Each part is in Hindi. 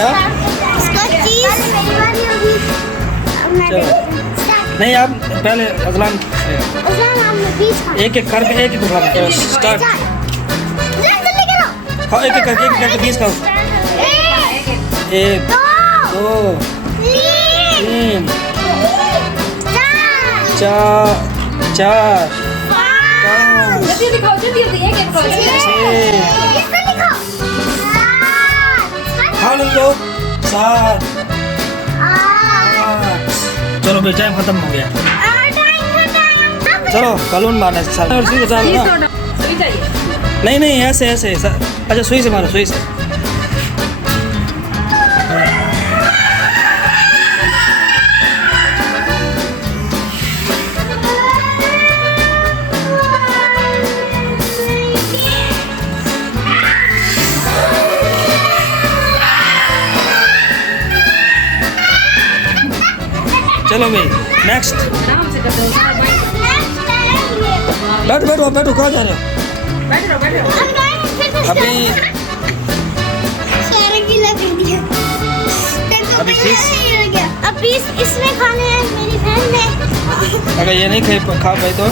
बनाया? नहीं आप पहले अजलान एक एक करके एक एक करके स्टार्ट। हाँ एक एक करके 20 खाओ। 1 2 3 4 5 खा लो 7 8। चलो भाई टाइम खत्म हो गया। चलो बलून मारना है साथ। सुई से ना? नहीं नहीं ऐसे ऐसे। अच्छा सुई से मारो, सुई से। चलो भाई नेक्स्ट। बैठो बैठो बैठो, कहाँ जा रहे हो? अभी पीस इसमें खाने हैं मेरी बहन ने। अगर ये नहीं खा पाए तो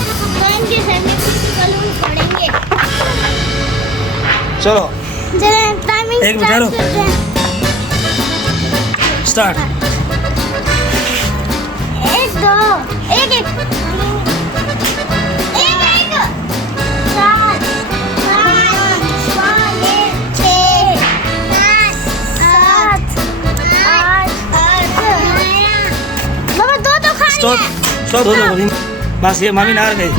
चलो एक मिनट ठहरो। स्टार्ट। 1 2 1 1 स्टॉप स्टॉप हो जाओ बस। ये मामी नार गई।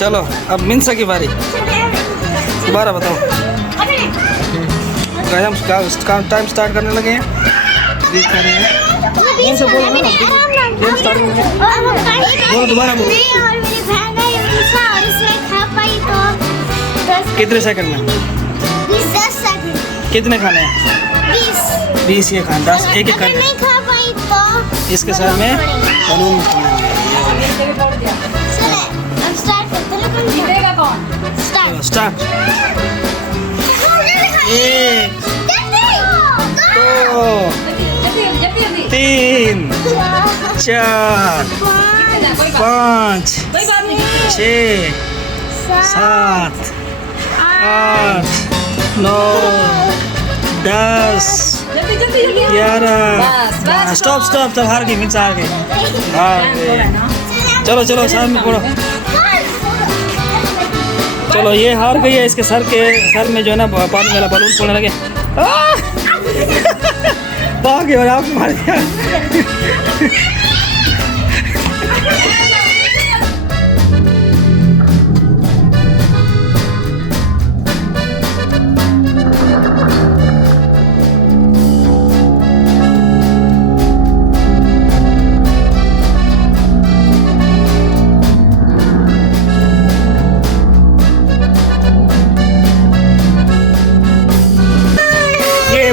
चलो अब मिन्सा की बारी। दोबारा बताओ। हम टाइम स्टार्ट करने लगे हैं। कौन से बोलो ना गेम स्टार्ट करने लगे। बोलो दोबारा बोलो। कितने सेकंड में? 10 सेकंड। कितने खाने हैं? 20 ये खाने। 10 एक एक करके। इसके साथ में balloon start. 1 2 3 4 5 6 7 8 9 10 11। Stop stop stop. हार गई मिन्सा, हार गई। चलो चलो साथ में पढ़ो। चलो ये हार गई है। इसके सर में जो है ना पानी वाला बलून फोड़ने लगे। भाग गए और आपको मार दिया।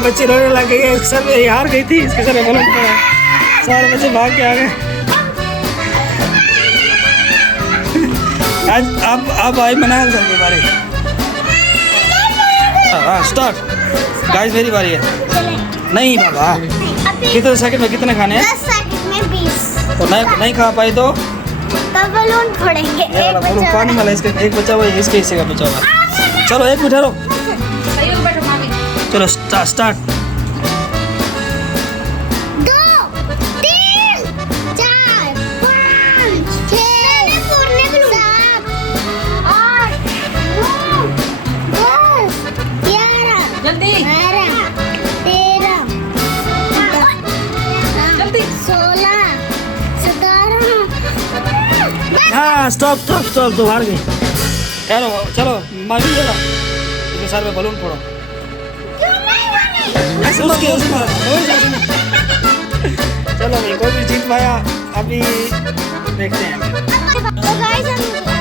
बच्चे रोने लग गए। सर हार गई थी, इसके सर में बलून पड़ा। सारे बच्चे भाग के आ गए। आज अब आई मनाया सर की बारी। हाँ स्टार्ट। गाइस मेरी बारी है। नहीं बाबा कितने सेकंड में कितने खाने हैं? 10 सेकंड में 20। तो नहीं खा पाई तो बलून फोड़ेंगे। बलून पानी वाला इसके एक बचा हुआ है, इसके हिस्से का बचा हुआ है। चलो एक मिनट ठहरो। चलो स्टार्ट। 2 3 4 5 6 7 8 9 10 11 जल्दी 12 13 जल्दी 16 17। हाँ स्टॉप स्टॉप स्टॉप। तो हार गई। ठहरो चलो मामी जरा इसके सर में बलून फोड़ो उसके उसमें चलो भाई कोई भी जीत पाया अभी देखते हैं तो गाइस हम